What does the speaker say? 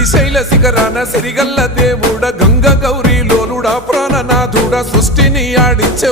శ్రీశైల శిఖరాన సిరిగల్ల దేవుడ గంగ గౌరీ లోలుడా ప్రాణనాథుడ సృష్టిని ఆడించే